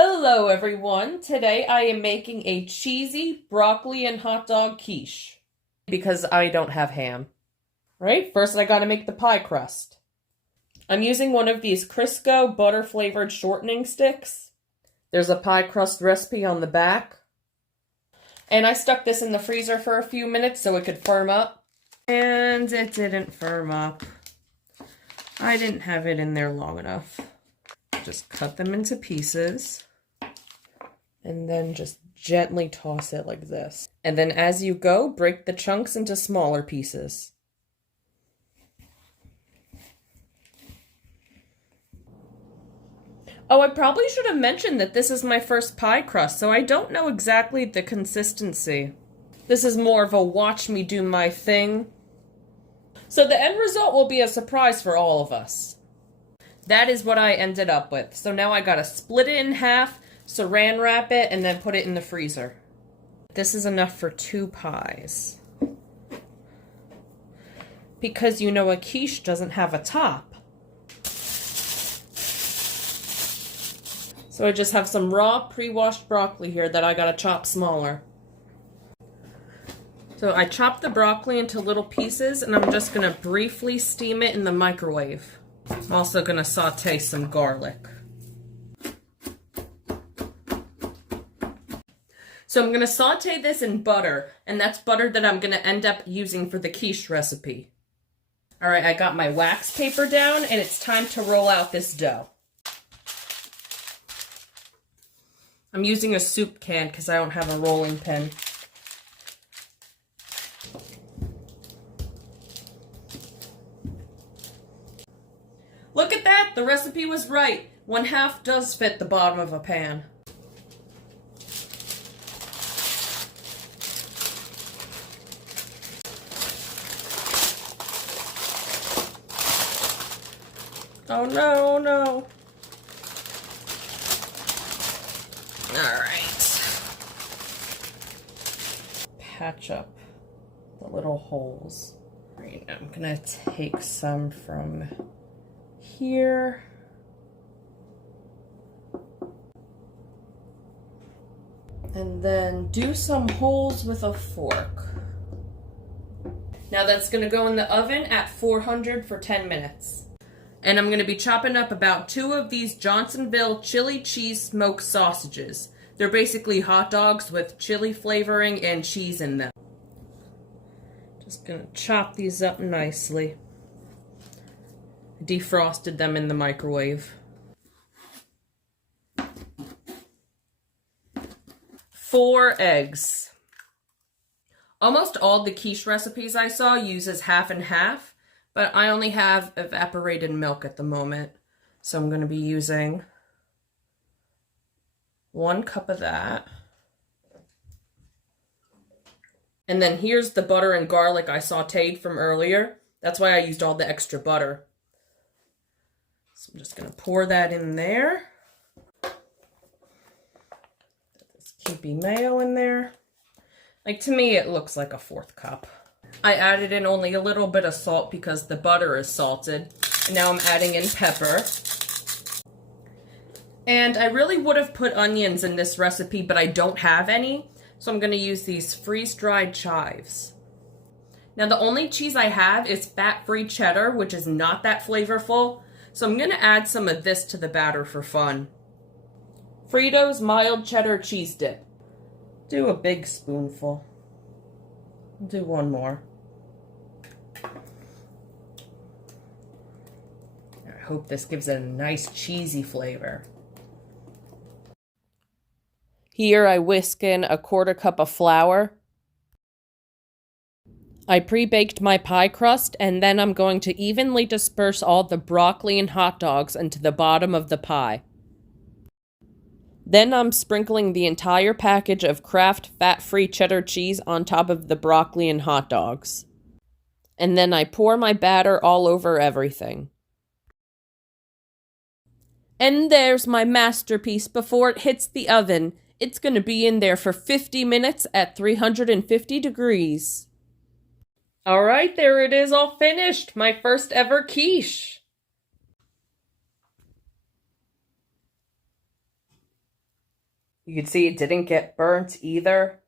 Hello everyone, today I am making a cheesy broccoli and hot dog quiche because I don't have ham. Right, first I gotta make the pie crust. I'm using one of these Crisco butter flavored shortening sticks. There's a pie crust recipe on the back. And I stuck this in the freezer for a few minutes so it could firm up. And it didn't firm up. I didn't have it in there long enough. Just cut them into pieces. And then just gently toss it like this. And then as you go, break the chunks into smaller pieces. Oh, I probably should have mentioned that this is my first pie crust, so I don't know exactly the consistency. This is more of a watch me do my thing. So the end result will be a surprise for all of us. That is what I ended up with. So now I gotta split it in half, saran wrap it, and then put it in the freezer. This is enough for 2 pies. Because you know a quiche doesn't have a top. So I just have some raw pre-washed broccoli here that I gotta chop smaller. So I chopped the broccoli into little pieces and I'm just gonna briefly steam it in the microwave. I'm also gonna saute some garlic. So I'm gonna saute this in butter, and that's butter that I'm gonna end up using for the quiche recipe. All right, I got my wax paper down and it's time to roll out this dough. I'm using a soup can because I don't have a rolling pin. Look at that! The recipe was right. 1/2 does fit the bottom of a pan. Oh no, oh no. Alright. Patch up the little holes. Alright, I'm gonna take some from here. And then do some holes with a fork. Now that's gonna go in the oven at 400 for 10 minutes. And I'm going to be chopping up about 2 of these Johnsonville chili cheese smoked sausages. They're basically hot dogs with chili flavoring and cheese in them. Just going to chop these up nicely. Defrosted them in the microwave. 4 eggs. Almost all the quiche recipes I saw uses half and half. But I only have evaporated milk at the moment, so I'm going to be using 1 cup of that. And then here's the butter and garlic I sauteed from earlier. That's why I used all the extra butter. So I'm just going to pour that in there. Put this Kewpie mayo in there. Like, to me, it looks like a 4th cup. I added in only a little bit of salt because the butter is salted. And now I'm adding in pepper. And I really would have put onions in this recipe, but I don't have any. So I'm going to use these freeze-dried chives. Now the only cheese I have is fat-free cheddar, which is not that flavorful. So I'm going to add some of this to the batter for fun. Fritos mild cheddar cheese dip. Do a big spoonful. I'll do 1 more. I hope this gives it a nice cheesy flavor. Here I whisk in a 1/4 cup of flour. I pre-baked my pie crust, and then I'm going to evenly disperse all the broccoli and hot dogs into the bottom of the pie. Then I'm sprinkling the entire package of Kraft fat-free cheddar cheese on top of the broccoli and hot dogs. And then I pour my batter all over everything. And there's my masterpiece before it hits the oven. It's going to be in there for 50 minutes at 350 degrees. Alright, there it is all finished. My first ever quiche. You can see it didn't get burnt either.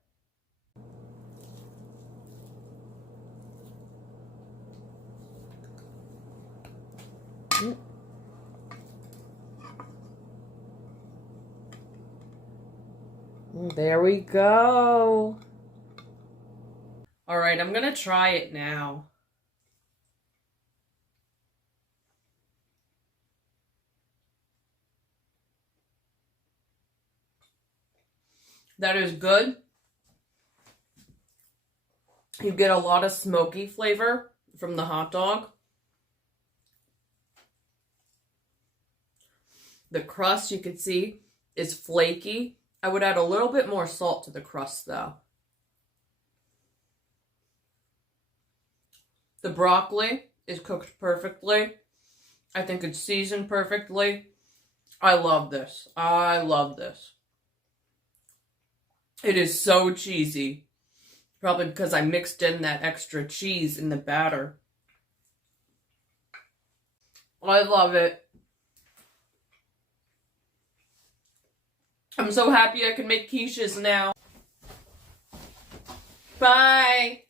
There we go. All right, I'm gonna try it now. That is good. You get a lot of smoky flavor from the hot dog. The crust, you can see, is flaky. I would add a little bit more salt to the crust, though. The broccoli is cooked perfectly. I think it's seasoned perfectly. I love this. I love this. It is so cheesy. Probably because I mixed in that extra cheese in the batter. I love it. I'm so happy I can make quiches now. Bye!